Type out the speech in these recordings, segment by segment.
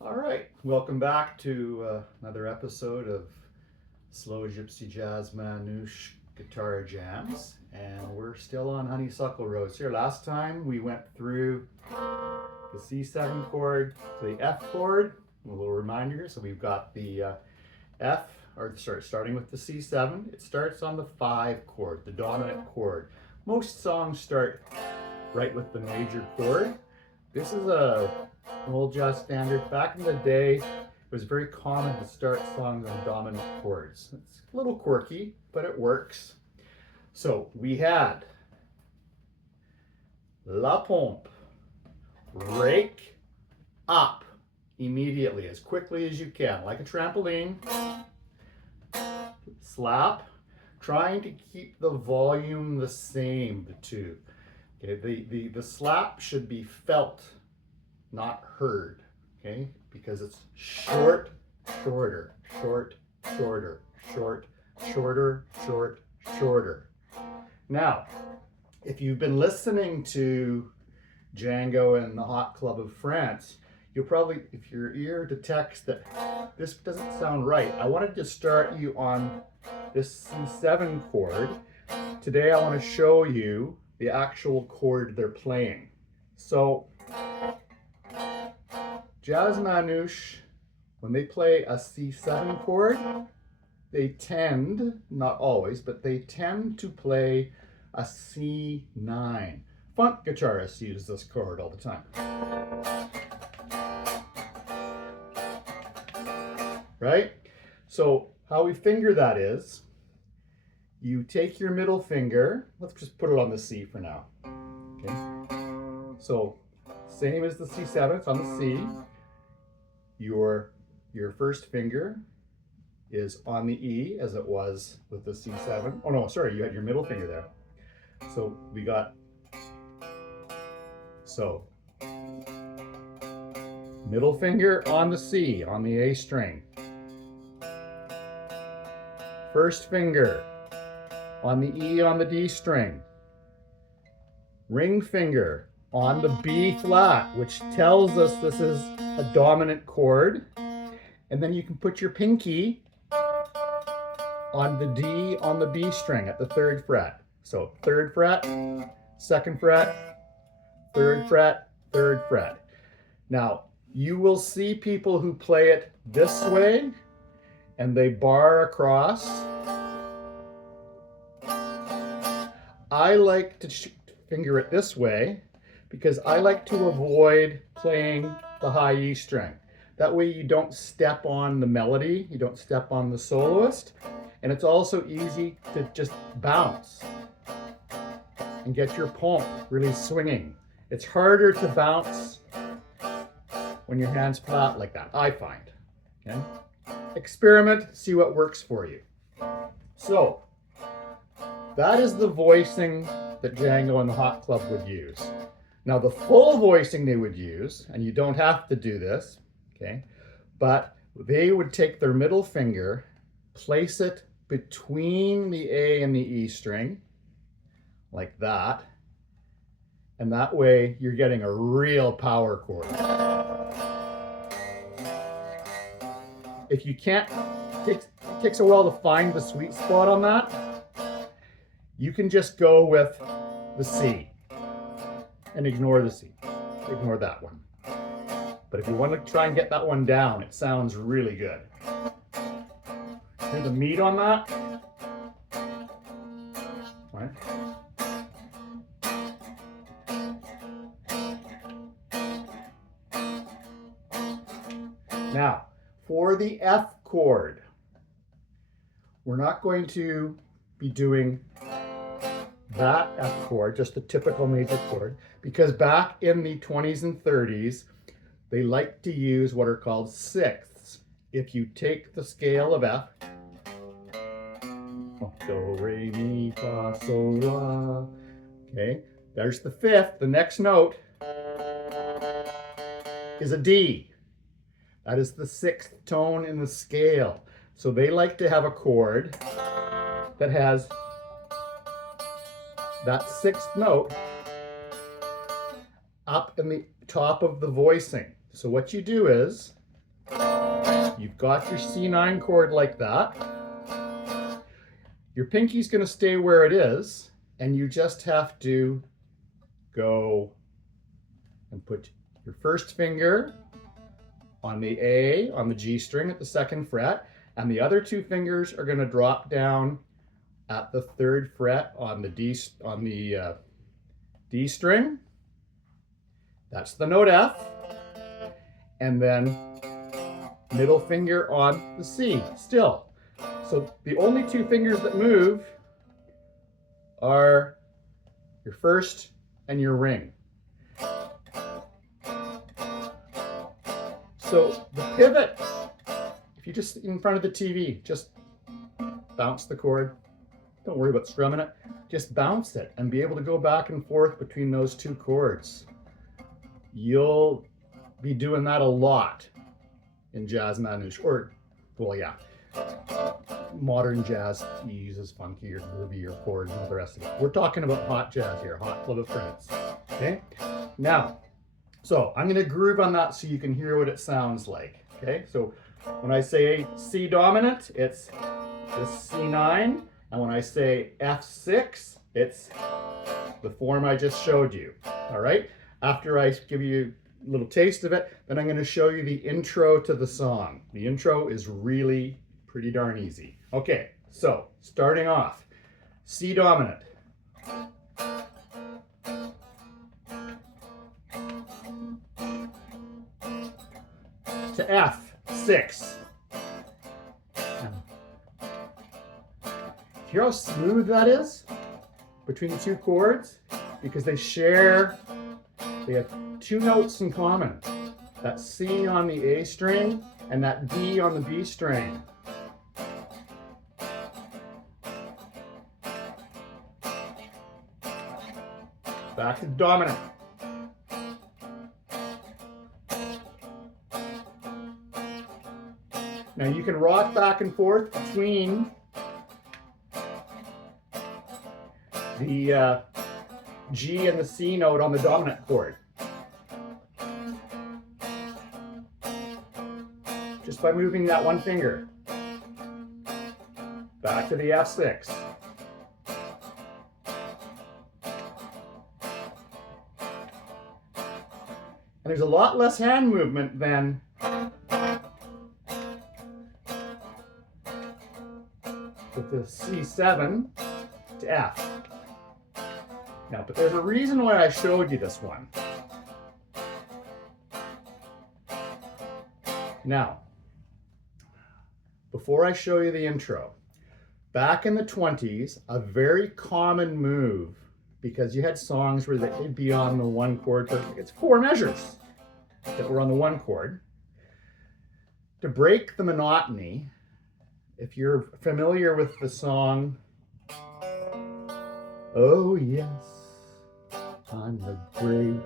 All right, welcome back to another episode of Slow Gypsy Jazz Manouche Guitar Jams, and we're still on Honeysuckle Rose here. Last time we went through the C7 chord to the F chord. A little reminder here. So we've got the F, or sorry, starting with the C7. It starts on the 5 chord, the dominant chord. Most songs start right with the major chord. This is an old jazz standard. Back in the day, it was very common to start songs on dominant chords. It's a little quirky, but it works. So we had La Pompe, rake up immediately, as quickly as you can, like a trampoline. Slap, trying to keep the volume the same, the two. Okay, the slap should be felt, not heard, okay? Because it's short, shorter, short, shorter, short, shorter, short, shorter. Now, if you've been listening to Django and the Hot Club of France, you'll probably, if your ear detects that this doesn't sound right, I wanted to start you on this C7 chord. Today I want to show you the actual chord they're playing. So, Jazz Manouche, when they play a C7 chord, they tend, not always, but they tend to play a C9. Funk guitarists use this chord all the time. Right? So how we finger that is, you take your middle finger, let's just put it on the C for now. Okay. So same as the C7, it's on the C. Your first finger is on the E as it was with the C7. Oh no, sorry, you had your middle finger there. So we got, so middle finger on the C, on the A string. First finger on the E on the D string. Ring finger on the B flat, which tells us this is a dominant chord. And then you can put your pinky on the D on the B string at the 3rd fret. So 3rd fret, 2nd fret, 3rd fret, 3rd fret. Now, you will see people who play it this way and they bar across. I like to finger it this way because I like to avoid playing the high E string. That way you don't step on the melody, you don't step on the soloist, and it's also easy to just bounce and get your pompe really swinging. It's harder to bounce when your hand's flat like that, I find. Okay? Experiment, see what works for you. So, that is the voicing that Django and the Hot Club would use. Now, the full voicing they would use, and you don't have to do this, okay, but they would take their middle finger, place it between the A and the E string, like that, and that way you're getting a real power chord. If you can't, it takes a while to find the sweet spot on that, you can just go with the C and ignore the C. Ignore that one. But if you want to try and get that one down, it sounds really good. Hear the meat on that. Right. Now, for the F chord, we're not going to be doing that F chord, just the typical major chord, because back in the 20s and 30s, they like to use what are called sixths. If you take the scale of F, do, re, mi, fa, sol, la, okay, there's the 5th, the next note is a D. That is the 6th tone in the scale. So they like to have a chord that has that 6th note up in the top of the voicing. So what you do is You've got your C9 chord like that. Your pinky's going to stay where it is, and you just have to go and put your first finger on the A, on the G string at the 2nd fret, and the other 2 fingers are going to drop down at the 3rd fret on the D string. That's the note F. And then middle finger on the C still. So the only 2 fingers that move are your first and your ring. So the pivot, if you just in front of the TV, just bounce the chord. Don't worry about strumming it. Just bounce it and be able to go back and forth between those 2 chords. You'll be doing that a lot in jazz manouche, or, well, yeah, modern jazz uses funkier, groovier chords and all the rest of it. We're talking about hot jazz here, hot Club of France. Okay? Now, so I'm going to groove on that so you can hear what it sounds like. Okay? So when I say C dominant, it's this C9. And when I say F6, it's the form I just showed you. All right? After I give you a little taste of it, then I'm going to show you the intro to the song. The intro is really pretty darn easy. Okay, so starting off, C dominant. To F6. Hear how smooth that is between the 2 chords? Because they have 2 notes in common. That C on the A string and that D on the B string. Back to dominant. Now you can rock back and forth between the G and the C note on the dominant chord. Just by moving that 1 finger. Back to the F6. And there's a lot less hand movement than with the C7 to F. Now, but there's a reason why I showed you this one. Now, before I show you the intro, back in the 20s, a very common move, because you had songs where they'd be on the 1 chord, it's 4 measures that were on the 1 chord. To break the monotony, if you're familiar with the song, "Oh yes, I'm the great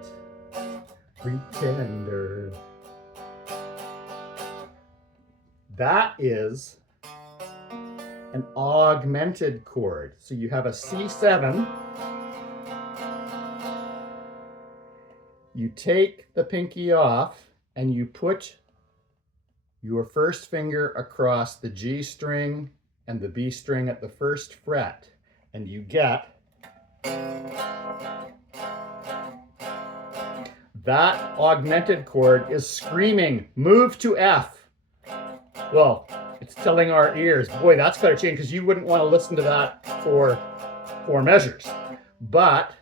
pretender," that is an augmented chord. So you have a C7, you take the pinky off and you put your first finger across the G string and the B string at the 1st fret, and you get that augmented chord is screaming, "Move to F." Well, it's telling our ears, boy, that's got to change, because you wouldn't want to listen to that for 4 measures. But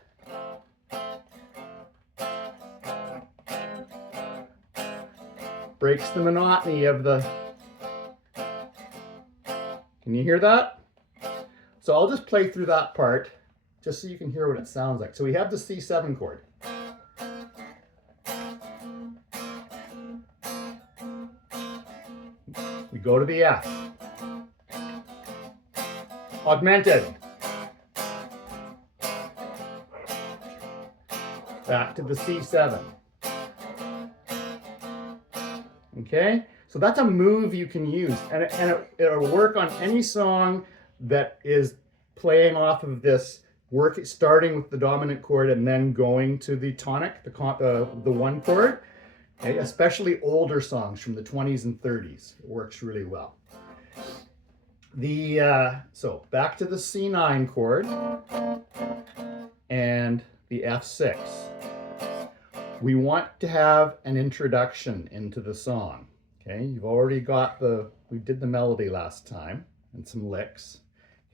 breaks the monotony of the... Can you hear that? So I'll just play through that part just so you can hear what it sounds like. So we have the C7 chord. We go to the F. Augmented. Back to the C7. Okay, so that's a move you can use, and it'll work on any song that is playing off of this work, starting with the dominant chord and then going to the tonic, the 1 chord. Okay, especially older songs from the 20s and 30s. It works really well. So back to the C9 chord and the F6. We want to have an introduction into the song. Okay, you've already got we did the melody last time and some licks.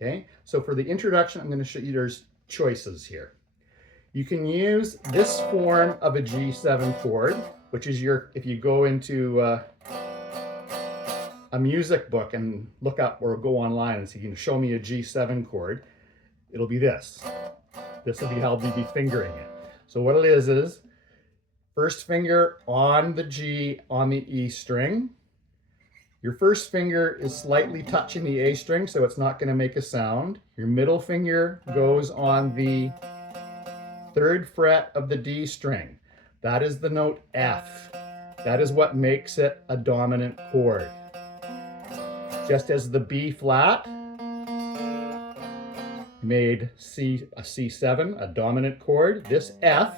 Okay, so for the introduction, I'm going to show you there's choices here. You can use this form of a G7 chord, which is if you go into a music book and look up or go online and say, you can show me a G7 chord, it'll be this. This will be how we'll be fingering it. So what it is first finger on the G on the E string. Your first finger is slightly touching the A string, so it's not going to make a sound. Your middle finger goes on the 3rd fret of the D string. That is the note F. That is what makes it a dominant chord. Just as the B flat made a C7 a dominant chord, this F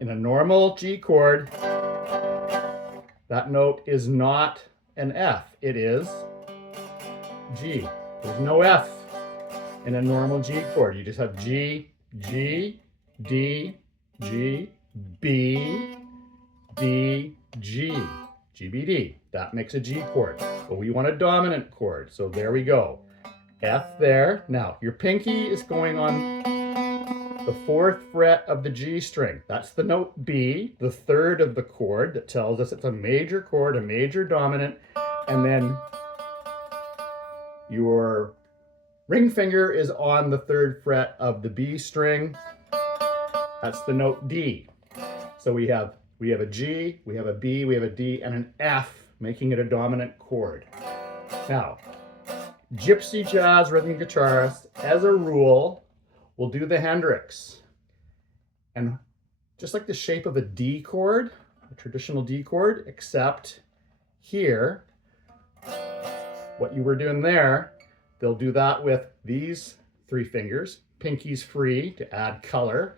in a normal G chord, that note is not an F, it is G. There's no F in a normal G chord. You just have G, G, D, G, B, D, G, G, B, D. That makes a G chord. But we want a dominant chord, so there we go. F there. Now, your pinky is going on the 4th fret of the G string. That's the note B, the 3rd of the chord that tells us it's a major chord, a major dominant. And then your ring finger is on the 3rd fret of the B string. That's the note D. So we have a G, we have a B, we have a D, and an F, making it a dominant chord. Now, gypsy jazz rhythm guitarists, as a rule, will do the Hendrix. And just like the shape of a D chord, a traditional D chord, except here, what you were doing there, they'll do that with these 3 fingers. Pinky's free to add color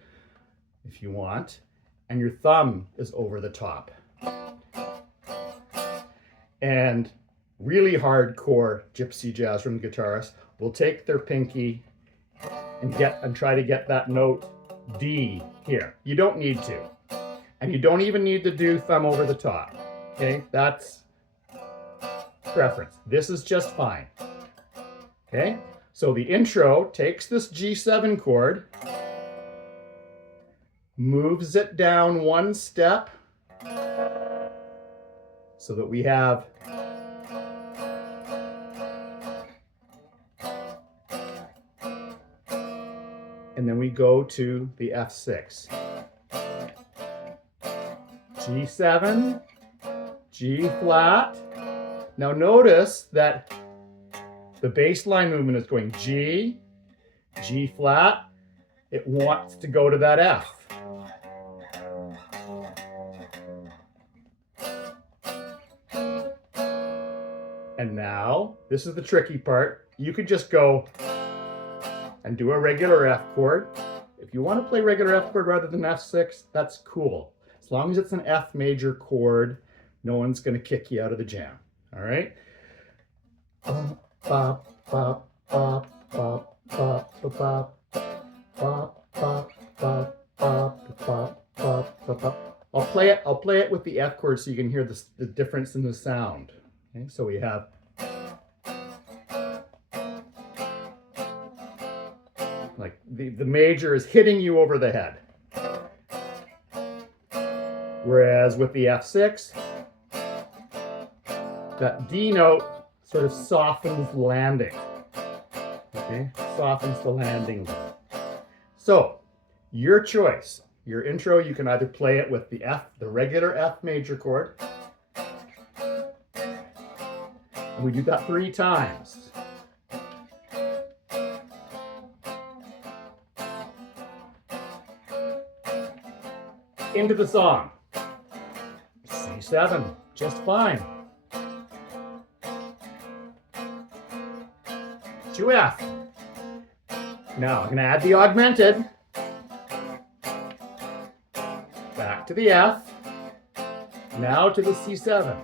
if you want, and your thumb is over the top. And really hardcore gypsy jazz rhythm guitarists will take their pinky and try to get that note D here. You don't need to. And you don't even need to do thumb over the top. Okay, that's preference. This is just fine. Okay, so the intro takes this G7 chord, moves it down 1 step so that we have and then we go to the F6. G7, G flat. Now notice that the bass line movement is going G, G flat. It wants to go to that F. And now, this is the tricky part. You could just go and do a regular F chord. If you want to play regular F chord rather than F6, that's cool. As long as it's an F major chord, no one's going to kick you out of the jam. All right? I'll play it with the F chord so you can hear the difference in the sound. Okay, so we have like the major is hitting you over the head. Whereas with the F6, that D note sort of softens the landing. Okay, softens the landing. So, your choice. Your intro, you can either play it with the regular F major chord. And we do that 3 times. Into the song. C7, just fine. To F. Now I'm going to add the augmented. Back back to the F, now to the C7.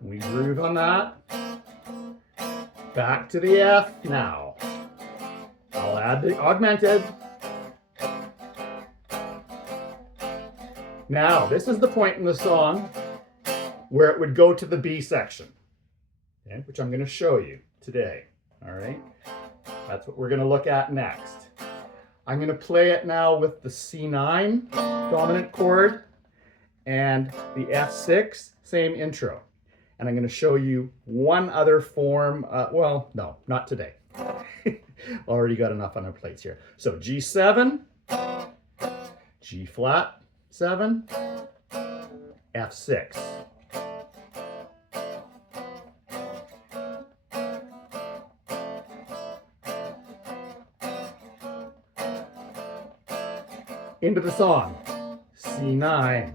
We groove on that. Back to the F now. I'll add the augmented. Now, this is the point in the song where it would go to the B section, okay, which I'm going to show you today. All right, that's what we're going to look at next. I'm going to play it now with the C9 dominant chord and the F6, same intro. And I'm going to show you one other form. Well, no, not today. Already got enough on our plates here. So G7, G flat 7, F6. Into the song. C9.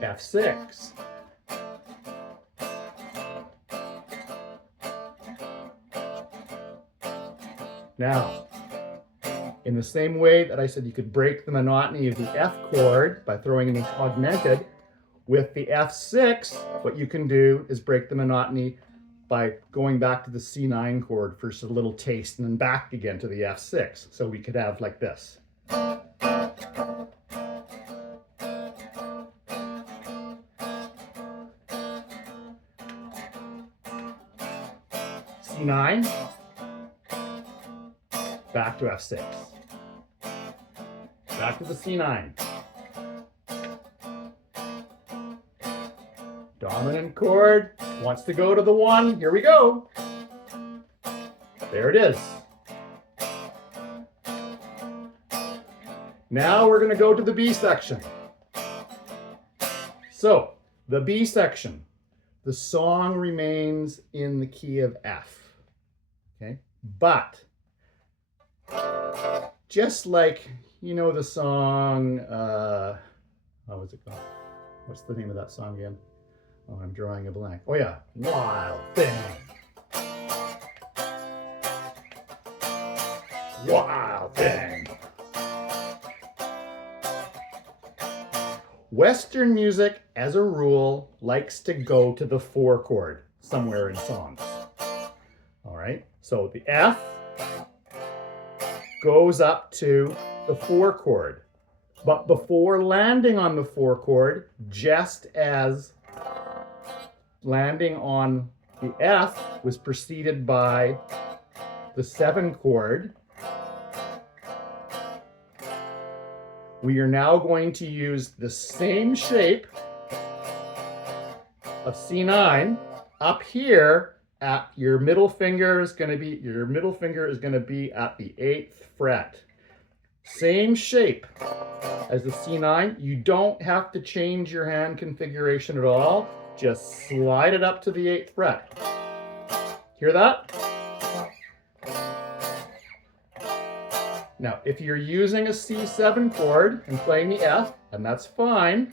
F6. Now, in the same way that I said you could break the monotony of the F chord by throwing in the augmented, with the F6, what you can do is break the monotony by going back to the C9 chord for just a little taste and then back again to the F6. So we could have like this. C9, back to F6, back to the C9. Dominant chord wants to go to the 1. Here we go. There it is. Now we're going to go to the B section. So, the B section, the song remains in the key of F. Okay? But, just like, you know the song, how was it called? What's the name of that song again? Oh, I'm drawing a blank. Oh yeah, Wild Thing. Wild Thing. Western music, as a rule, likes to go to the 4 chord somewhere in songs. All right, so the F goes up to the 4 chord. But before landing on the 4 chord, just as landing on the F was preceded by the 7 chord, we are now going to use the same shape of C9 up here at your middle finger is going to be at the 8th fret. Same shape as the C9. You don't have to change your hand configuration at all. Just slide it up to the 8th fret. Hear that? Now, if you're using a C7 chord and playing the F, and that's fine,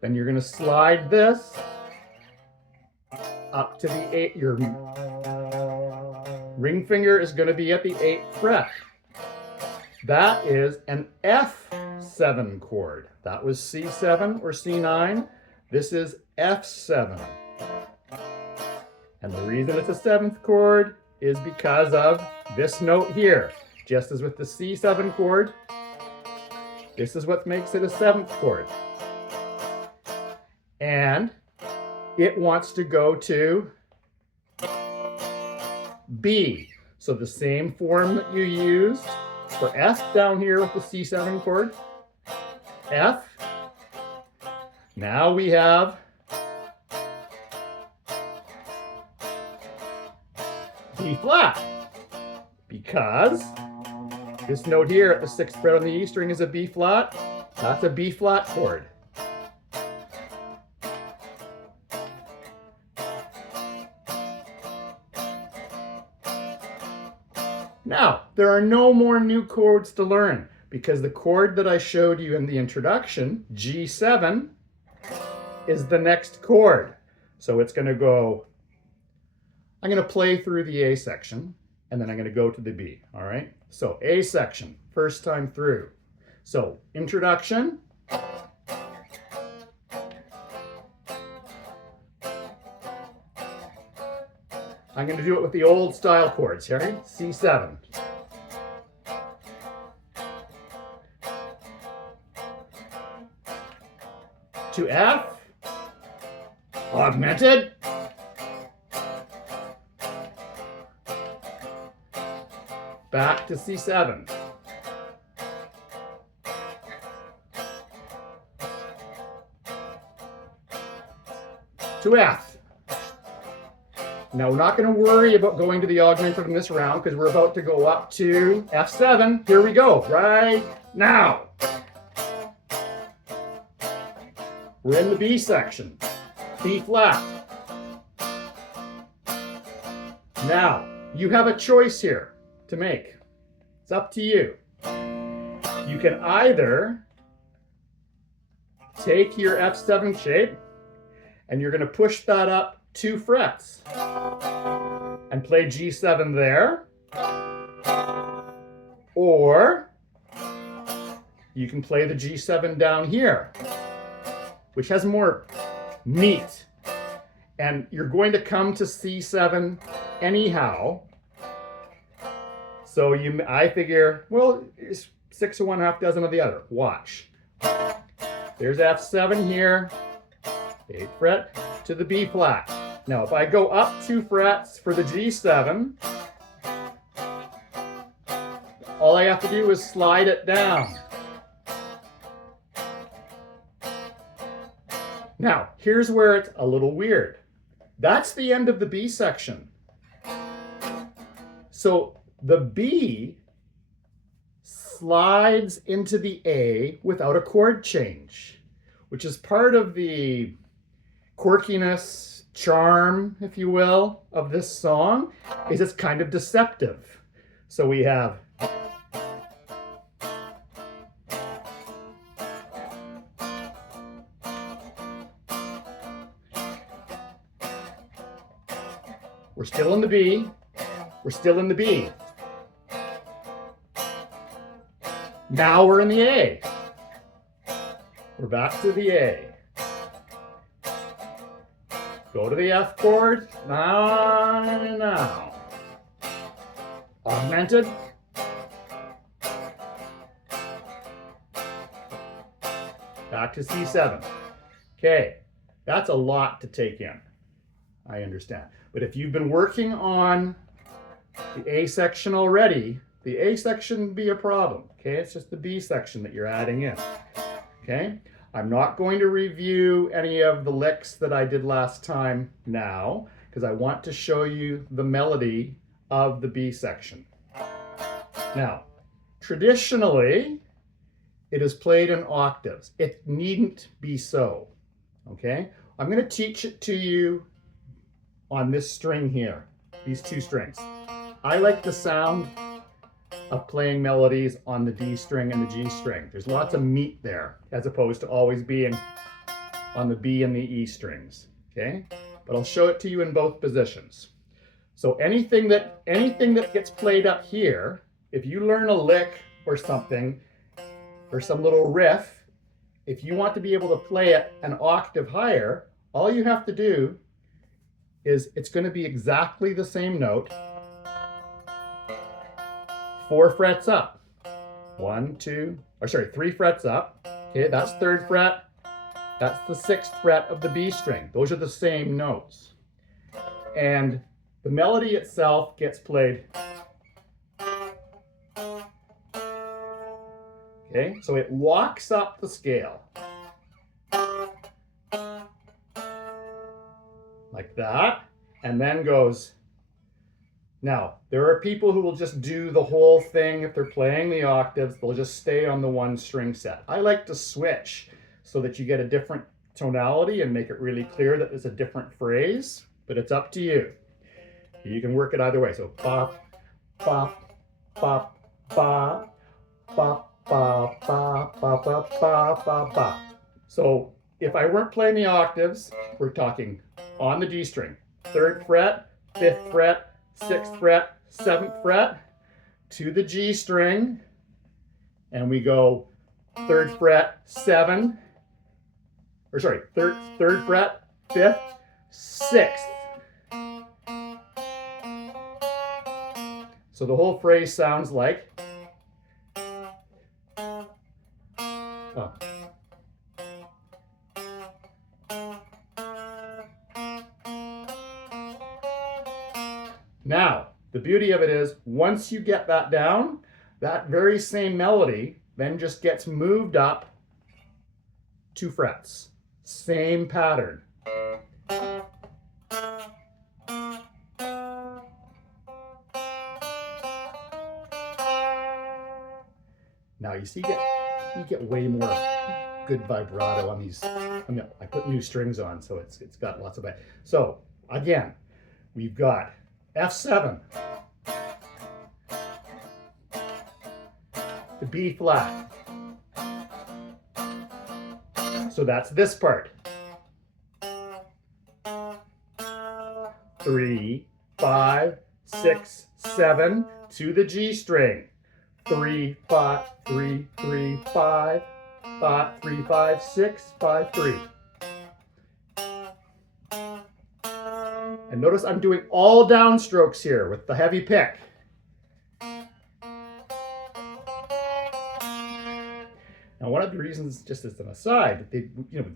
then you're going to slide this up to the 8th. Your ring finger is going to be at the 8th fret. That is an F7 chord. That was C7 or C9. This is F7. And the reason it's a 7th chord is because of this note here. Just as with the C7 chord, this is what makes it a 7th chord. And it wants to go to B. So the same form that you used for F down here with the C7 chord, F. Now we have B flat, because this note here at the 6th fret on the E string is a B flat. That's a B flat chord. Now, there are no more new chords to learn, because the chord that I showed you in the introduction, G7, is the next chord. So it's going to go I'm going to play through the A section, and then I'm going to go to the B, all right? So A section, first time through. So introduction. I'm going to do it with the old style chords, Harry. C7. To F. Augmented. Back to C7. To F. Now we're not going to worry about going to the augmented in this round because we're about to go up to F7. Here we go, right now. We're in the B section, B flat. Now, you have a choice here to make. It's up to you. You can either take your F7 shape and you're going to push that up 2 frets and play G7 there, or you can play the G7 down here, which has more meat, and you're going to come to C7 anyhow. So I figure, well, it's 6 of one, half dozen of the other. Watch. There's F7 here, 8th fret to the B flat. Now, if I go up 2 frets for the G7, all I have to do is slide it down. Now, here's where it's a little weird. That's the end of the B section. So the B slides into the A without a chord change, which is part of the quirkiness, charm, if you will, of this song, is it's kind of deceptive. So we have we're still in the B, we're still in the B. Now we're in the A. We're back to the A. Go to the F chord, now. Augmented. Back to C7. Okay, that's a lot to take in, I understand. But if you've been working on the A section already, the A section would be a problem, okay? It's just the B section that you're adding in, okay? I'm not going to review any of the licks that I did last time now, because I want to show you the melody of the B section. Now, traditionally, it is played in octaves. It needn't be so, okay? I'm going to teach it to you on this string here, these 2 strings. I like the sound of playing melodies on the D string and the G string. There's lots of meat there, as opposed to always being on the B and the E strings, okay? But I'll show it to you in both positions. So anything that gets played up here, if you learn a lick or something, or some little riff, if you want to be able to play it an octave higher, all you have to do is it's going to be exactly the same note, 4 frets up. 3 frets up. Okay, that's 3rd fret. That's the 6th fret of the B string. Those are the same notes. And the melody itself gets played. Okay, so it walks up the scale. Like that, and then goes. Now, there are people who will just do the whole thing. If they're playing the octaves, they'll just stay on the 1 string set. I like to switch so that you get a different tonality and make it really clear that it's a different phrase, but it's up to you. You can work it either way. So, ba, ba, ba, ba, ba, ba, ba, ba, ba, ba, ba, ba. So, if I weren't playing the octaves, we're talking on the D string, 3rd fret, 5th fret, 6th fret, 7th fret to the G string, and we go 3rd fret, 7, or sorry, 3rd fret, 5th, 6th. So the whole phrase sounds like, oh. Now, the beauty of it is, once you get that down, that very same melody then just gets moved up 2 frets. Same pattern. Now you see, you get way more good vibrato on these. I mean, I put new strings on, so it's got lots of that. So again, we've got F7, the B flat. So that's this part. 3, 5, 6, 7 to the G string. 3, 5, 3, 3, 5, 5, 3, 5, 6, 5, 3. And notice I'm doing all downstrokes here with the heavy pick. Now, one of the reasons, just as an aside, that they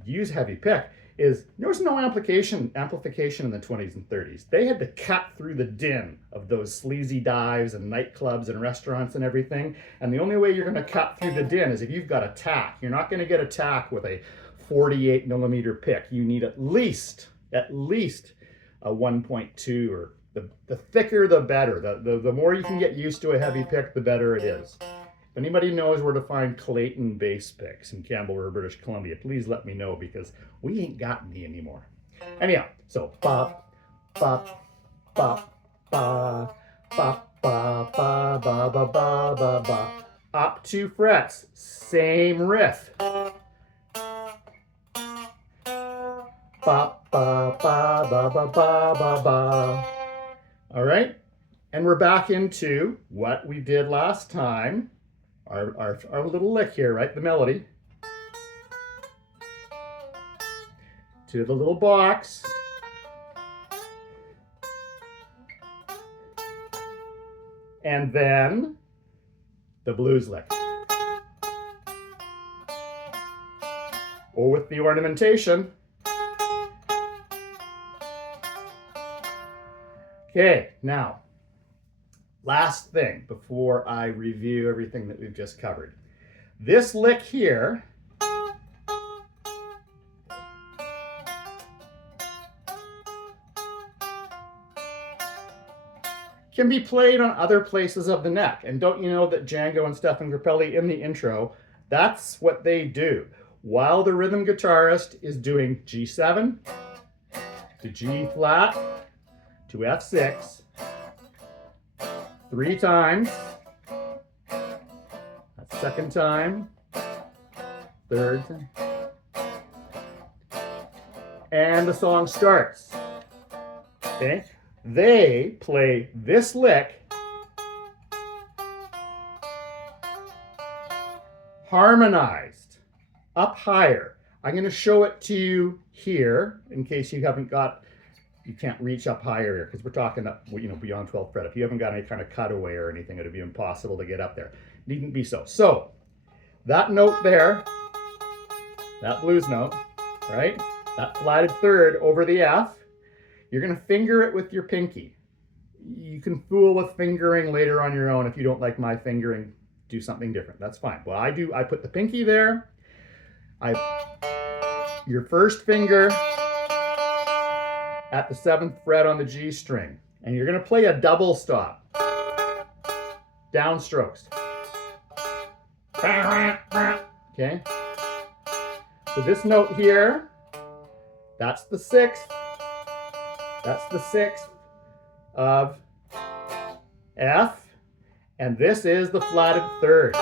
use heavy pick is there was no amplification in the 20s and 30s. They had to cut through the din of those sleazy dives and nightclubs and restaurants and everything. And the only way you're going to cut through the din is if you've got a tack. You're not going to get a tack with a 48 millimeter pick. You need at least a 1.2, or the thicker the better. The more you can get used to a heavy pick, the better it is. If anybody knows where to find Clayton bass picks in Campbell River, British Columbia, please let me know, because we ain't got any anymore. Anyhow, so bop, bop, bop, ba, bop, ba, ba, ba, ba, ba, ba, ba. Up 2 frets, same riff. Bop, ba, ba, ba, ba, ba, ba, ba. All right, and we're back into what we did last time. Our little lick here, right? The melody. To the little box. And then the blues lick. Or with the ornamentation. Okay, now, last thing before I review everything that we've just covered. This lick here can be played on other places of the neck. And don't you know that Django and Stefan Grappelli in the intro, that's what they do. While the rhythm guitarist is doing G7 to G flat to F6, 3 times, that's 2nd time, 3rd time, and the song starts. Okay, they play this lick harmonized up higher. I'm going to show it to you here in case you can't reach up higher here, because we're talking up, beyond 12th fret. If you haven't got any kind of cutaway or anything, it would be impossible to get up there. Needn't be so. So that note there, that blues note, right? That flatted 3rd over the F, you're going to finger it with your pinky. You can fool with fingering later on your own. If you don't like my fingering, do something different. That's fine. Well, I put the pinky there. Your first finger at the 7th fret on the G string, and you're going to play a double stop. Downstrokes. Okay? So this note here, that's the 6th. That's the 6th of F, and this is the flatted 3rd.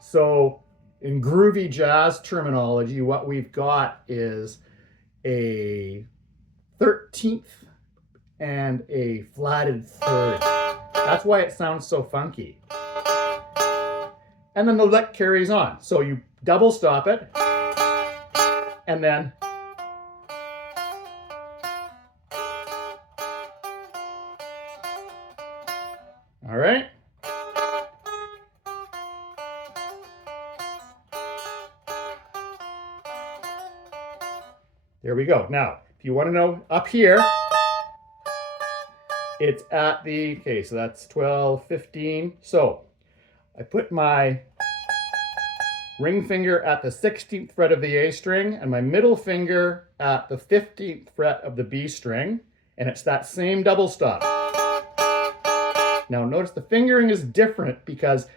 So in groovy jazz terminology, what we've got is a 13th and a flatted third. That's why it sounds so funky. And then the lick carries on. So you double stop it, and then all right. There we go. Now, if you want to know up here, it's at the, okay, so that's 12, 15. So I put my ring finger at the 16th fret of the A string and my middle finger at the 15th fret of the B string, and it's that same double stop. Now notice the fingering is different because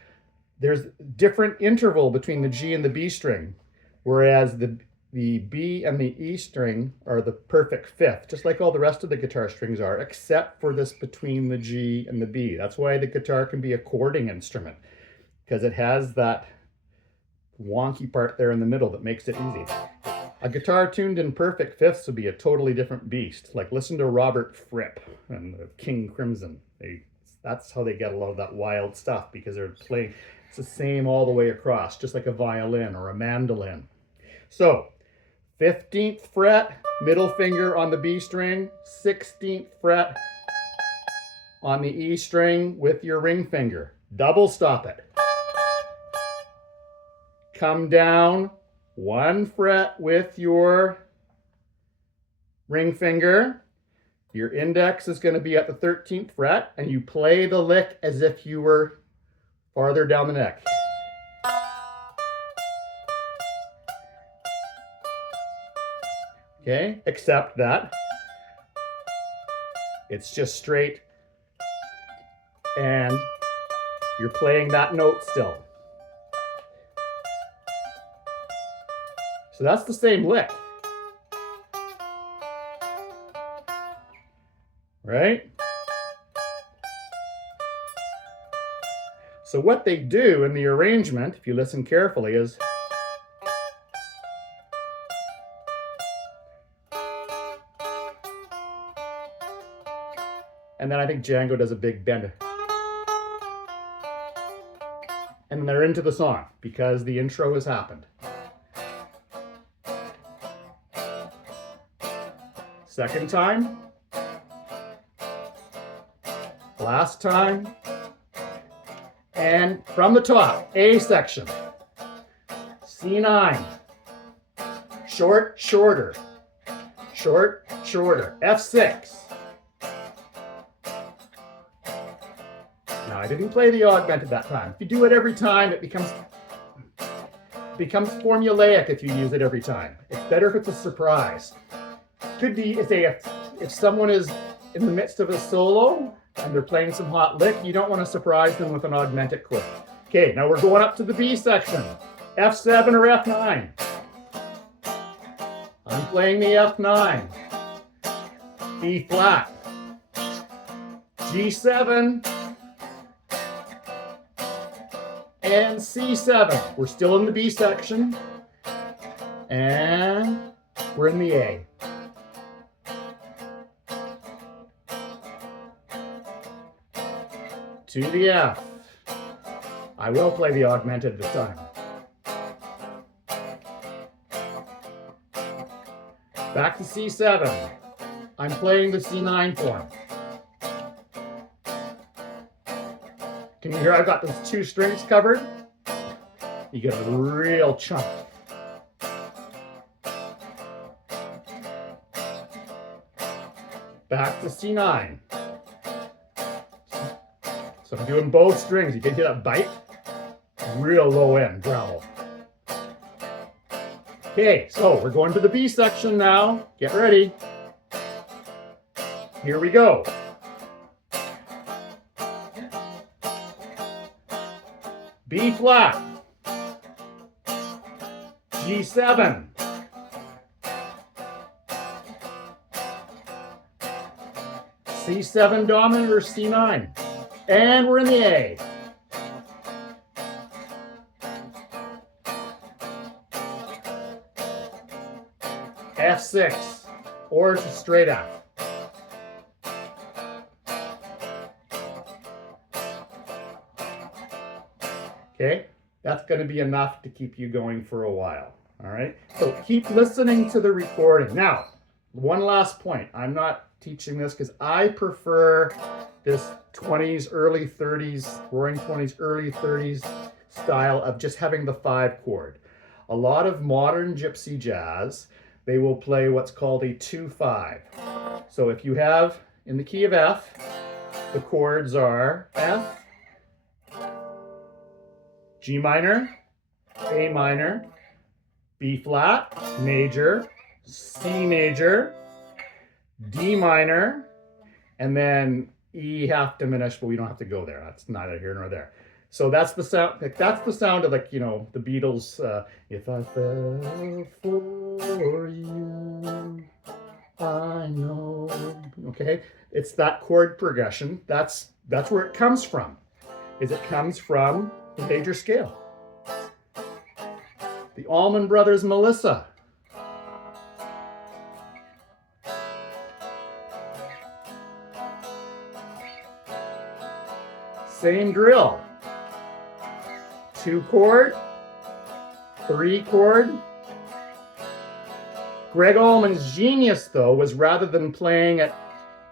there's different interval between the G and the B string, whereas the B and the E string are the perfect fifth, just like all the rest of the guitar strings are, except for this between the G and the B. That's why the guitar can be a chording instrument, because it has that wonky part there in the middle that makes it easy. A guitar tuned in perfect fifths would be a totally different beast. Like listen to Robert Fripp and King Crimson. That's how they get a lot of that wild stuff, because they're playing, it's the same all the way across, just like a violin or a mandolin. So 15th fret, middle finger on the B string, 16th fret on the E string with your ring finger. Double stop it. Come down 1 fret with your ring finger. Your index is going to be at the 13th fret, and you play the lick as if you were farther down the neck. Okay, except that it's just straight and you're playing that note still. So that's the same lick, right? So what they do in the arrangement, if you listen carefully, is and then I think Django does a big bend. And they're into the song because the intro has happened. Second time. Last time. And from the top, A section. C9. Short, shorter. Short, shorter. F6. Now, I didn't play the augmented that time. If you do it every time, it becomes formulaic if you use it every time. It's better if it's a surprise. Could be if someone is in the midst of a solo and they're playing some hot lick, you don't want to surprise them with an augmented click. Okay, now we're going up to the B section. F7 or F9. I'm playing the F9. E flat. G7. And C7. We're still in the B section. And we're in the A. To the F. I will play the augmented this time. Back to C7. I'm playing the C9 form. Can you hear I've got those 2 strings covered? You get a real chunk. Back to C9. So I'm doing both strings. You can hear that bite? Real low end growl. Okay, so we're going to the B section now. Get ready. Here we go. B flat. G7. C7 dominant or C9. And we're in the A. F6 or just straight F. Okay, that's going to be enough to keep you going for a while. All right, so keep listening to the recording. Now, one last point. I'm not teaching this because I prefer this 20s, early 30s, roaring 20s, early 30s style of just having the 5 chord. A lot of modern gypsy jazz, they will play what's called a 2-5. So if you have in the key of F, the chords are F, G minor, A minor, B flat, major, C major, D minor, and then E half diminished, but we don't have to go there. That's neither here nor there. So that's the sound. That's the sound of, like, you know, the Beatles. If I fell for you, I know. Okay, it's that chord progression. That's where it comes from. It comes from the major scale. The Allman Brothers, Melissa. Same drill. 2 chord, 3 chord. Greg Allman's genius, though, was rather than playing it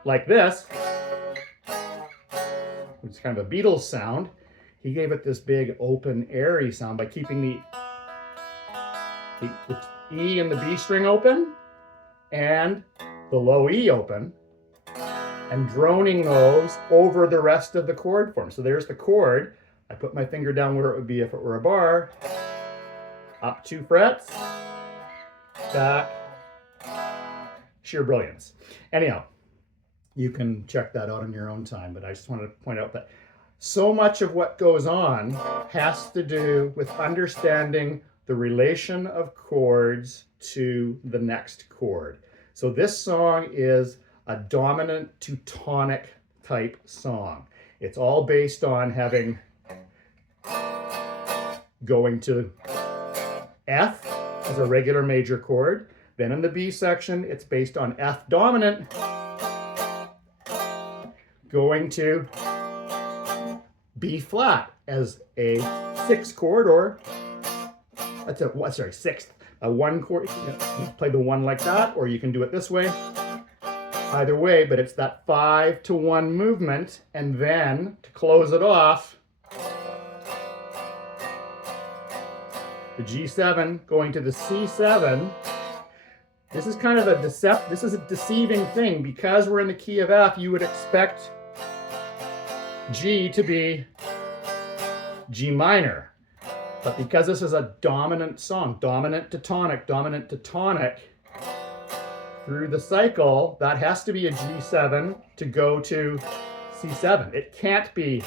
like this, which is kind of a Beatles sound, he gave it this big, open, airy sound by keeping the E and the B string open and the low E open and droning those over the rest of the chord form. So there's the chord. I put my finger down where it would be if it were a bar, up 2 frets, back, sheer brilliance. Anyhow, you can check that out on your own time, but I just wanted to point out that so much of what goes on has to do with understanding the relation of chords to the next chord. So this song is a dominant to tonic type song. It's all based on having going to F as a regular major chord. Then in the B section, it's based on F dominant going to B flat as a 6th chord, or that's a, sorry, 6th. A 1 chord, you play the 1 like that, or you can do it this way. Either way, but it's that 5-to-1 movement, and then to close it off, the G7 going to the C7. This is kind of a deceiving thing. Because we're in the key of F, you would expect G to be G minor. But because this is a dominant song, dominant to tonic, through the cycle, that has to be a G7 to go to C7. It can't be,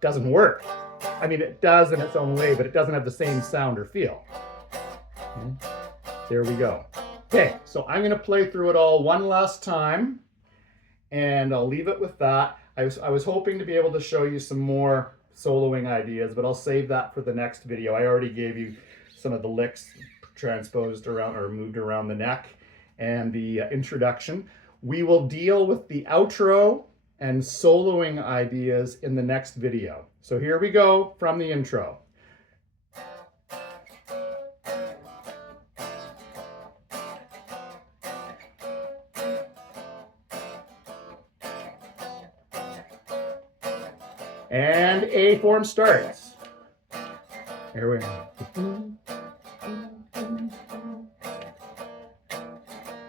doesn't work. I mean, it does in its own way, but it doesn't have the same sound or feel. Okay. There we go. Okay, so I'm going to play through it all one last time, and I'll leave it with that. I was hoping to be able to show you some more soloing ideas, but I'll save that for the next video. I already gave you some of the licks transposed around or moved around the neck and the introduction. We will deal with the outro and soloing ideas in the next video. So here we go from the intro. And A form starts. Here we go.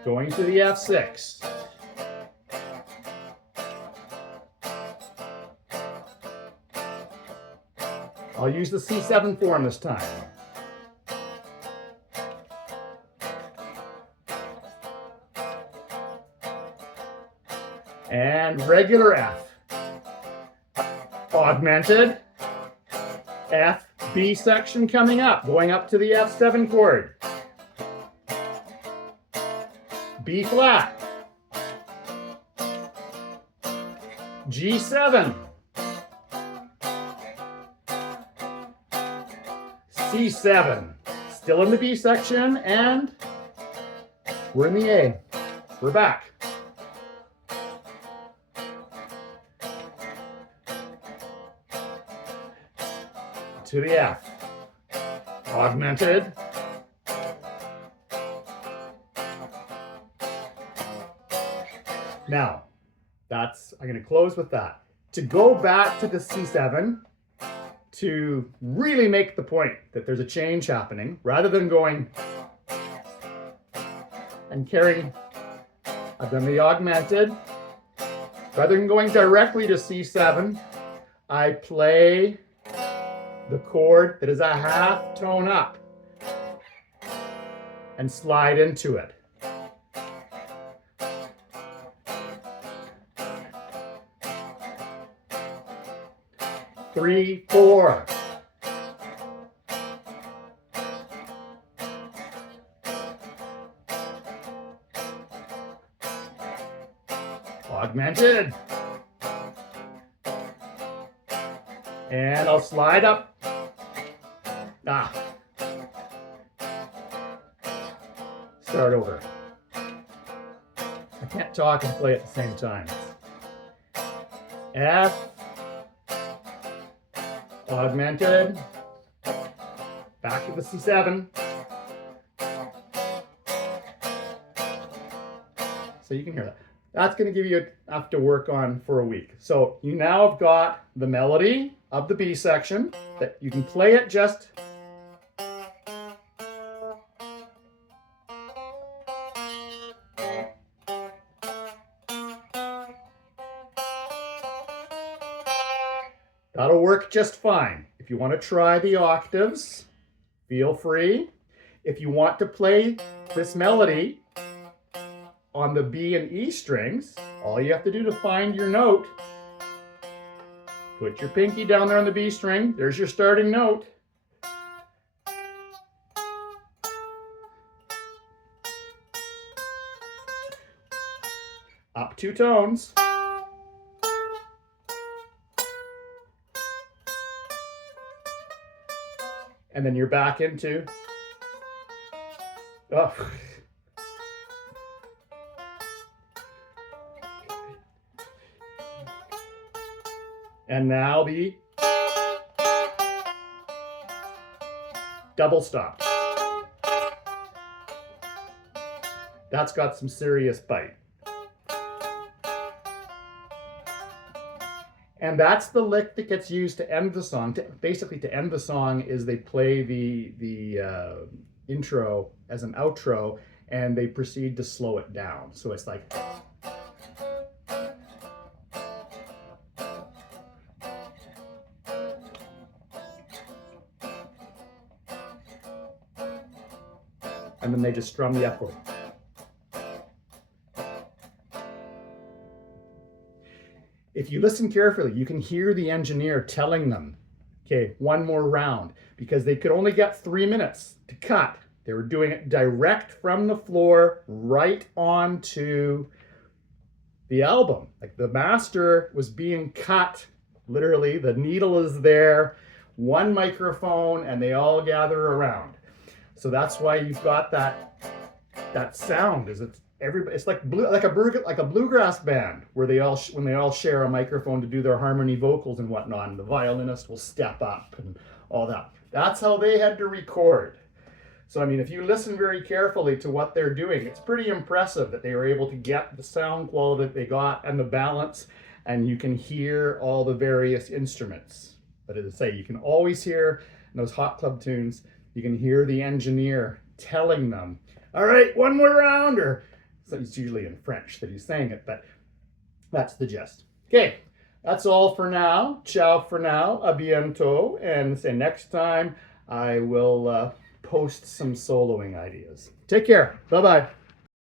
Going to the F6. I'll use the C7 form this time. And regular F. Augmented F, B section coming up, going up to the F7 chord. B flat. G7. C7. Still in the B section, and we're in the A. We're back. to the F. Augmented. Now, I'm going to close with that. To go back to the C7, to really make the point that there's a change happening, rather than going and carrying, I've done the augmented, rather than going directly to C7, I play the chord that is a half tone up and slide into it. Three, four. Augmented. And I'll slide up. Start over. I can't talk and play at the same time. F. Augmented. Back to the C7. So you can hear that. That's going to give you enough to work on for a week. So you now have got the melody of the B section that you can play it just that'll work just fine. If you want to try the octaves, feel free. If you want to play this melody on the B and E strings, all you have to do to find your note, put your pinky down there on the B string, there's your starting note. Up 2 tones. And then you're back into, oh. And now the double stop. That's got some serious bite. And that's the lick that gets used to end the song. Basically, to end the song is they play the intro as an outro, and they proceed to slow it down. So it's like. And then they just strum the F chord. If you listen carefully, you can hear the engineer telling them, okay, one more round, because they could only get 3 minutes to cut. They were doing it direct from the floor right onto the album. Like the master was being cut, literally, the needle is there, one microphone, and they all gather around. So that's why you've got that sound. It's like a bluegrass band where when they all share a microphone to do their harmony vocals and whatnot, and the violinist will step up and all that. That's how they had to record. So I mean, if you listen very carefully to what they're doing, it's pretty impressive that they were able to get the sound quality that they got and the balance, and you can hear all the various instruments. But as I say, you can always hear in those hot club tunes, you can hear the engineer telling them, all right, one more round, or so it's usually in French that he's saying it, but that's the gist. Okay, that's all for now. Ciao for now, a bientôt, and say next time I will post some soloing ideas. Take care, bye-bye.